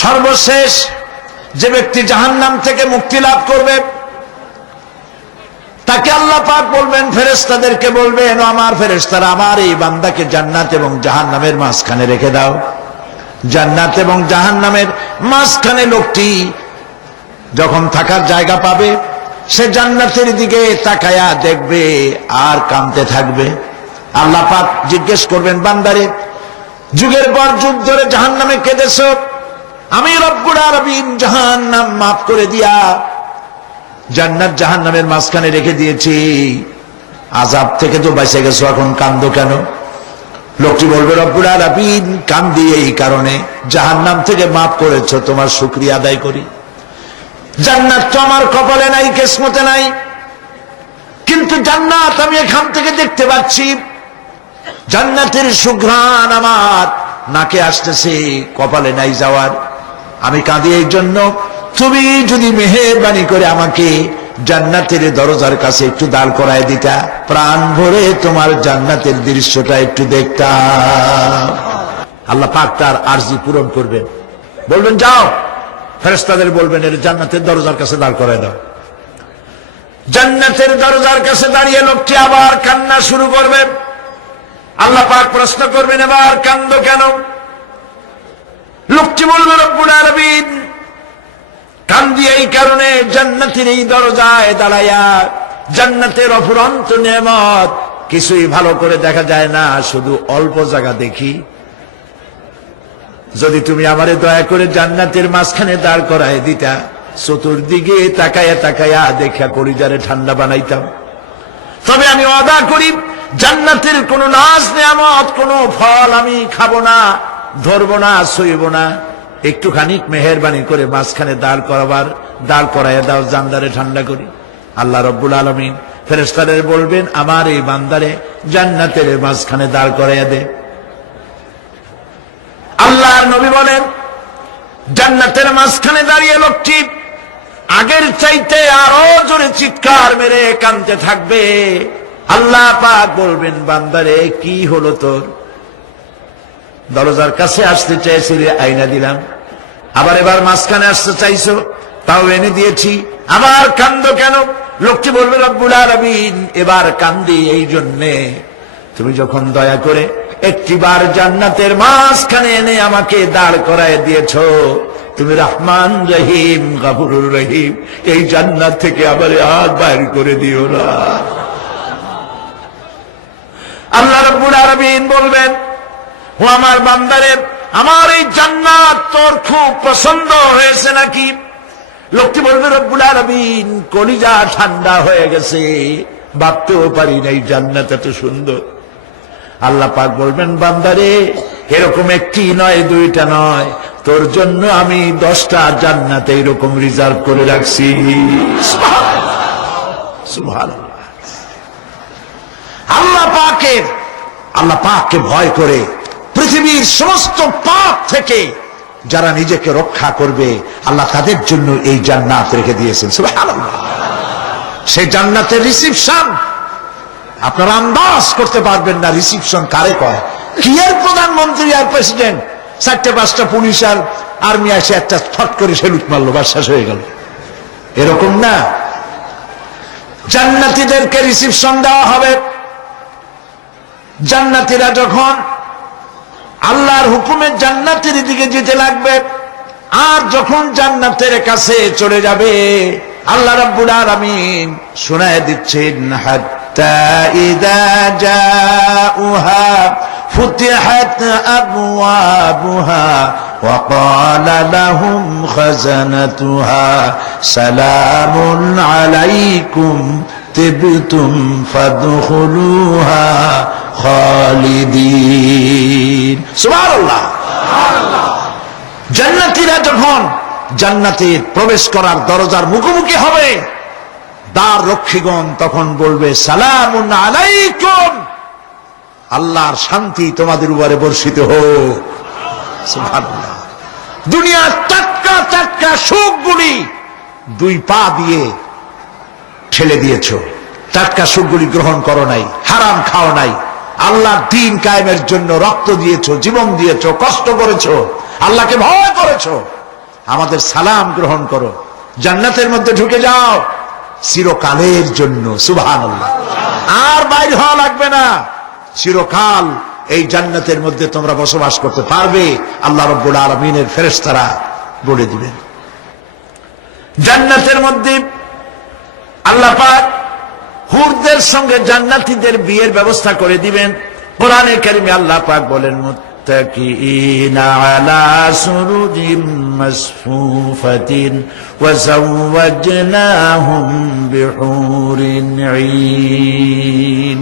সর্বশেষ যে ব্যক্তি জাহান্নাম থেকে মুক্তি লাভ করবে তাকে আল্লাহ পাক বলবেন, ফেরেশতাদেরকে বলবেন, ও আমার ফেরেশতারা, আমার এই বান্দাকে জান্নাত এবং জাহান্নামের মাঝখানে রেখে দাও। জান্নাত এবং জাহান্নামের মাঝখানে লোকটি যখন থাকার জায়গা পাবে, সে জান্নাতের দিকে তাকায়া দেখবে আর কাঁদতে থাকবে। আল্লাহ পাক জিজ্ঞেস করবেন, বান্দারে, যুগের পর যুগ ধরে জাহান্নামে কেঁদেছো, আমি রব্বুল আলামিন জাহান্নাম মাফ করে দিয়া জান্নাত জাহান্নামের মাঝখানে রেখে দিয়েছি, আযাব থেকে তো বেঁচে গেছো, এখন কান্দো কেন? লোকটি বলবে, রব্বুল আলামিন কান্দি এই কারণে, জাহান্নাম থেকে মাফ করেছো, তোমার শুকরিয়া আদায় করি। জান্নাত তো আমার কপালে নাই, কিসমতে নাই, কিন্তু জান্নাত আমি এখান থেকে দেখতে পাচ্ছি, জান্নাতের সুঘ্রাণ আমার নাকে আসতেছে, কপালে নাই যাওয়ার। আমি কাঁদি এই জন্য, তুমি যদি মেহেরবানি করে আমাকে জান্নাতের দরজার কাছে একটু দাঁড় করায় দিতা, প্রাণ ভরে তোমার জান্নাতের দৃশ্যটা একটু দেখতাম। আল্লাহ পাক তার আরজি পূরণ করবেন, বলবেন যাও, ফেরেশতাদের বলবেন এর জান্নাতের দরজার কাছে দাঁড় করায় দাও। জান্নাতের দরজার কাছে দাঁড়িয়ে লোকটি আবার কান্না শুরু করবে। আল্লাহ পাক প্রশ্ন করবেন, এবার কান্দো কেন? লোকটি বলবে, রব্বুল আলামিন কান্দি এই কারণে, জান্নাতের এই দরজায় দাঁড়াইয়া জান্নাতের অফুরন্ত নেয়ামত কিছুই ভালো করে দেখা যায় না, শুধু অল্প জায়গা দেখি। যদি তুমি আমারে দয়া করে জান্নাতের মাঝখানে দাঁড় করায় দিতা, চতুর্দিকে তাকায়া তাকায়া দেখা কলিজারে ঠান্ডা বানাইতাম। তবে আমি ওয়াদা করি, জান্নাতের কোন নাজ নেয়ামত, কোন ফল আমি খাবো না, ধরবো না, ছুঁইব না। একটুখানি মেহেরবানি করে মাঝখানে দাঁড় করাইয়া দাও, জানদারে ঠান্ডা করি। আল্লাহ রব্বুল আলামিন ফেরেশতাদের বলবেন, আমার এই বান্দারে জান্নাতের মাঝখানে দাঁড় করাইয়া দে। আল্লাহর নবী বলেন, জান্নাতের মাঝখানে দাঁড়িয়ে লোকটি আগের চাইতে আরো জোরে চিৎকার মেরে কাঁদতে থাকবে। আল্লাহ পাক বলবেন, বান্দারে কি হলো তোর? দরজার কাছে আসতে চাইছিলে, আইনা দিলাম। আবার এবার মাঝখানে আসতে চাইছো, তাও এনে দিয়েছি, আবার কান্দো কেন? লোকটি বলবে, রব্বুল আলামিন এবার কান্দি এই জন্যে, তুমি যখন দয়া করে একটিবার জান্নাতের মাঝখানে এনে আমাকে দাঁড় করায় দিয়েছো, তুমি রহমান রহিম গফুরুর রহিম, এই জান্নাত থেকে আবার আর বাইর করে দিও না। আল্লাহ রাব্বুল আলামিন বলবেন, ও আমার বান্দারে, আমার এই জান্নাত তোর খুব পছন্দ হয়েছে নাকি? লোকটি বলবে, রব্বুল আলামিন কলিজা ঠান্ডা হয়ে গেছে, ভাবতেও পারি নাই জান্নাত এত সুন্দর। আল্লাহ পাক বলবেন, বান্দারে এরকম একটি নয়, দুইটা নয়, তোর জন্য আমি 10টা জান্নাত এরকম রিজার্ভ করে রাখছি। সুবহানাল্লাহ। আল্লাহ পাককে ভয় করে পৃথিবীর সমস্ত পাপ থেকে যারা নিজেকে রক্ষা করবে, আল্লাহ তাদের জন্য এই জান্নাত রেখে দিয়েছেন। সুবহানাল্লাহ। সেই জান্নাতের রিসিপশন আপনারা আন্দাজ করতে পারবেন না, রিসিপশন কারে কয়। কি এর প্রধানমন্ত্রী আর প্রেসিডেন্ট, 4-5টা পুলিশ আর আর্মি আসে একটা ফট করে সেলুট মারলো, বাস শেষ হয়ে গেল, এরকম না। জান্নাতীদেরকে রিসিপশন দেওয়া হবে। জান্নাতীরা যখন আল্লাহর হুকুমে জান্নাতের দিকে যেতে লাগবে, আর যখন জান্নাতের কাছে চলে যাবে, আল্লাহ রাব্বুল আলামিন শোনায় দিচ্ছেন, হাত্তা ইযা জাউহা ফুতিহাত আবওয়াবুহা ওয়া ক্বালা লাহুম খাযানাতুহা সালামুন আলাইকুম তিবতুম ফাদখুলুহা খালিদিন। সুবহানাল্লাহ। জান্নাতীরা যখন জান্নাতে প্রবেশ করার দরজার মুখোমুখি হবে, দ্বার রক্ষীগণ তখন বলবে, সালামুন আলাইকুম, আল্লাহর শান্তি তোমাদের উপরে বর্ষিত হোক। সুবহানাল্লাহ। দুনিয়ার টাটকা টাটকা সুখগুলি 2 পা দিয়ে ঠেলে দিয়েছ, টাটকা সুখগুলি গ্রহণ করো নাই, হারাম খাও নাই, আল্লাহর দ্বীন কায়েমের জন্য রক্ত দিয়েছ, জীবন দিয়েছ, কষ্ট করেছ, আল্লাহকে ভয় করেছো, আমাদের সালাম গ্রহণ করো, জান্নাতের মধ্যে ঢুকে যাও চিরকালের জন্য। সুবহানাল্লাহ। আর বাইর হওয়া লাগবে না, চিরকাল এই জান্নাতের মধ্যে তোমরা বসবাস করতে পারবে, আল্লাহ রাব্বুল আলামিনের ফেরেশতারা বলে দিবেন। জান্নাতের মধ্যে আল্লাহ পাক হুরদের সঙ্গে জান্নাতীদের বিয়ের ব্যবস্থা করে দিবেন। কোরআনে কারিমে আল্লাহ পাক বলেন, মুত্তাকিইনা আলা সুরুজিম মাসফুফাতিন ওয়া যাওয়াজনাহুম বিহুরিন ঈন।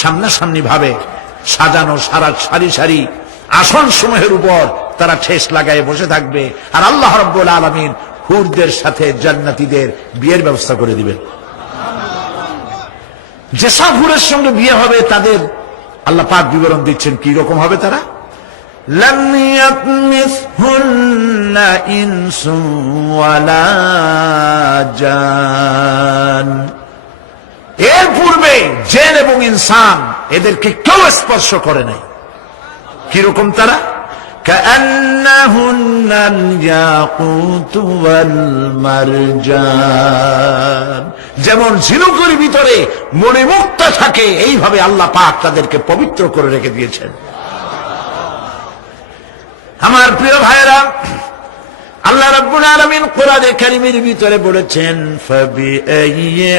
সামনাসামনি ভাবে সাজানো সারি সারি আসন সমূহের উপর তারা ঠেস লাগায় বসে থাকবে, আর আল্লাহ রাব্বুল আলামিন হুরদের সাথে জান্নাতীদের বিয়ের ব্যবস্থা করে দিবেন। যেসব হুরের সঙ্গে বিয়ে হবে তাদের আল্লাহ পাক বিবরণ দিচ্ছেন কি রকম হবে তারা। লাম ইয়াতমিসহুন্না ইনসুন ওয়ালা জান। এর পূর্বে জিন এবং ইনসান এদেরকে কেউ স্পর্শ করে নাই। কিরকম তারা? কাআন্নাহুন্নাল ইয়াকুতু ওয়াল মারজান। যেমন ঝিনুকের ভিতরে মণিমুক্তা থাকে, এইভাবে আল্লাহ পাক তাদেরকে পবিত্র করে রেখে দিয়েছেন। আমার প্রিয় ভাইরা, আল্লাহ রাব্বুল আলামিন কোরআনে কারীমের ভিতরে বলেছেন, ফাবিআইয়ি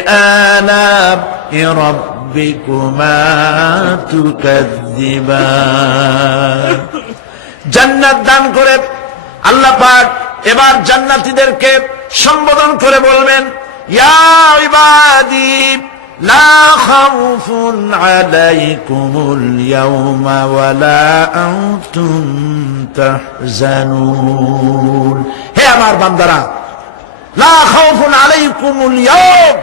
আলা'i রাব্বিকুমা তুকাযযিবান। জান্নাত দান করে আল্লাহ পাক এবার জান্নাতীদেরকে সম্বোধন করে বলবেন, ইয়া ইবাদি লা খাউফুন আলাইকুমুল ইয়াওমা ওয়ালা আনতুম তাহজানুন। হে আমার বান্দারা, লা খাউফুন আলাইকুমুল ইয়াওম,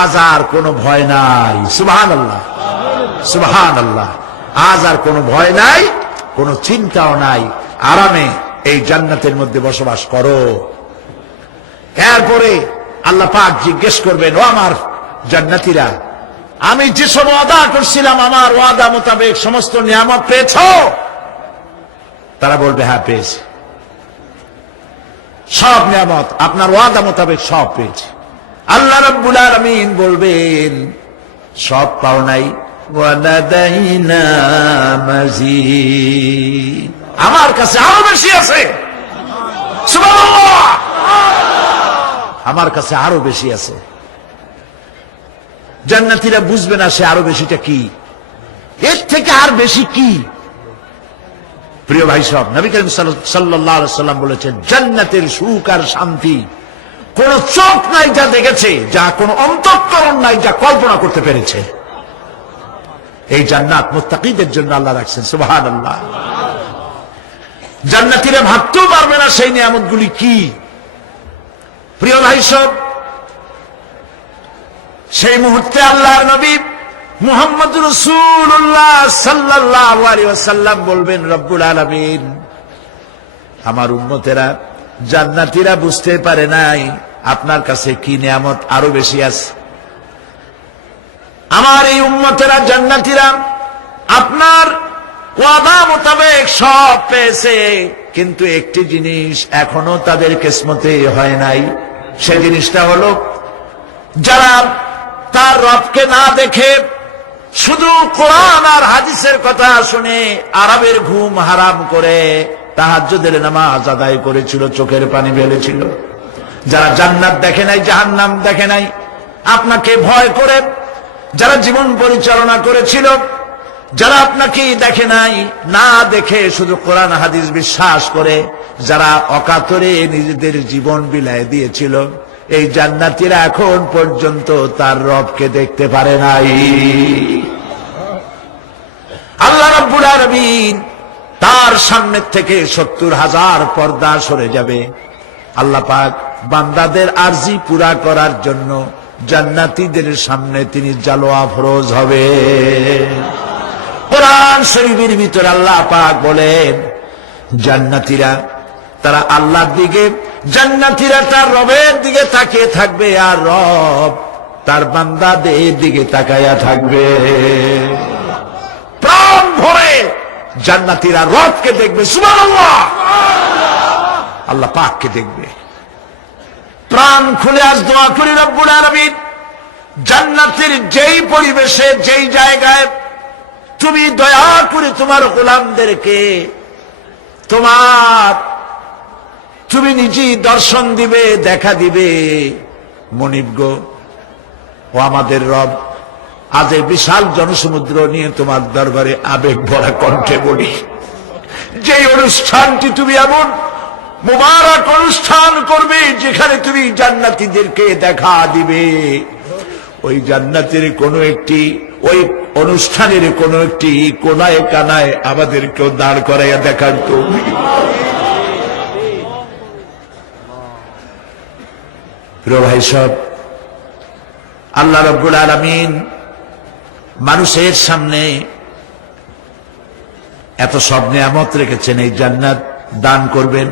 আজ আর কোনো ভয় নাই। সুবহানাল্লাহ, সুবহানাল্লাহ। আজ আর কোনো ভয় নাই, কোনো চিন্তাও নাই, আরামে এই জান্নাতের মধ্যে বসবাস করো। এরপরে আল্লাহ পাক জিজ্ঞেস করবেন, ও আমার জান্নাতীরা, আমি যে সব ওয়াদা করছিলাম আমার ওয়াদা মোতাবেক সমস্ত নিয়ামত পেয়েছো? তারা বলবে, হ্যাঁ পেয়েছি, সব নিয়ামত আপনার ওয়াদা মোতাবেক সব পেয়েছি। আল্লাহ রাব্বুল আলামিন বলবেন, সব পাও নাই, ওয়ালাদাইনা মাজিদ, আমার কাছে আরো বেশি আছে। সুবহানাল্লাহ, আমার কাছে আরো বেশি আছে। জান্নাতীরা বুঝবে না সে আরো বেশিটা কি, এর থেকে আর বেশি কি। প্রিয় ভাই সব, নবী করিম সাল্লাল্লাহু আলাইহি সাল্লাম বলেছেন, জান্নাতের সুখ আর শান্তি কোন চোখ নাই যা দেখেছে, যা কোন অন্তঃকরণ নাই যা কল্পনা করতে পেরেছে। এই জান্নাত মুত্তাকিদের জন্য আল্লাহ রাখছেন। সুবহানাল্লাহ। জান্নাতীরা ভাবতেও পারবে না সেই নিয়ামতগুলি কি। প্রিয় ভাই সব, সেই মুহূর্তে আল্লাহর নবী মুহাম্মদ রাসূলুল্লাহ সাল্লাল্লাহু আলাইহি ওয়াসাল্লাম বলবেন, রব্বুল আলামিন, আমার উম্মতেরা জান্নাতীরা বুঝতে পারে নাই আপনার কাছে কি নিয়ামত আরো বেশি আছে। আমার এই উম্মতেরা জান্নাতীরা আপনার ওয়াদা মোতাবেক সব পেয়েছে, কিন্তু একটি জিনিস এখনো তাদের কিসমতে হয় নাই। সেই জিনিসটা হলো, যারা তার রবকে না দেখে শুধু কোরআন আর হাদিসের কথা শুনে আরামের ঘুম হারাম করে তাহাজ্জুদের নামাজ আদায় করেছিল, চোখের পানি ফেলেছিল, যারা জান্নাত দেখে নাই, জাহান্নাম দেখে নাই, আপনাকে ভয় করে যারা জীবন পরিচালনা করেছিল, যারা আপনাকে দেখে নাই, না দেখে শুধু কোরআন হাদিস বিশ্বাস করে যারা অকাতরে নিজেদের জীবন বিলায় দিয়েছিল, এই জান্নাতীরা এখন পর্যন্ত তার রবকে দেখতে পারে নাই। আল্লাহ রাব্বুল আলামিন তার সামনে থেকে ৭০,০০০ পর্দা সরে যাবে। আল্লাহ পাক বান্দাদের আরজি পুরা করার জন্য জান্নাতীদের সামনে তিনি জালোয়া ফরোজ হবে। কোরআন শরীফের ভিতরে আল্লাহ পাক বলেন, জান্নাতীরা তারা আল্লাহর দিকে, জান্নাতীরা তার রবের দিকে তাকিয়ে থাকবে, আর রব তার বান্দাদের দিকে তাকায়া থাকবে। প্রাণ ভরে জান্নাতীরা রবকে দেখবে, সুবহানাল্লাহ, আল্লাহ পাককে দেখবে। প্রাণ খুলে আজ দোয়া করি রব্বুল আলামিন, জান্নাতের যেই পরিবেশে যেই জায়গায় তুমি দয়া করে তোমার গোলামদেরকে তুমি নিজেই দর্শন দিবে, দেখা দিবে। মনিব গো, ও আমাদের রব, আজ এই বিশাল জনসমুদ্র নিয়ে তোমার দরবারে আবেগ ভরা কণ্ঠে বলি, যে অনুষ্ঠানটি তুমি এমন মুবারক অনুষ্ঠান করবে যেখানে তুমি জান্নাতীদেরকে দেখা দিবে, ওই জান্নাতের কোনো একটি, ওই অনুষ্ঠানের কোনো একটি কোনায় কানায় আমাদেরকেও দাঁড় করাইয়া দেখার তুমি। প্রিয় ভাই সব, আল্লাহ রাব্বুল আলামিন মানুষের সামনে এত সব নিয়ামত রেখেছেন, এই জান্নাত দান করবেন।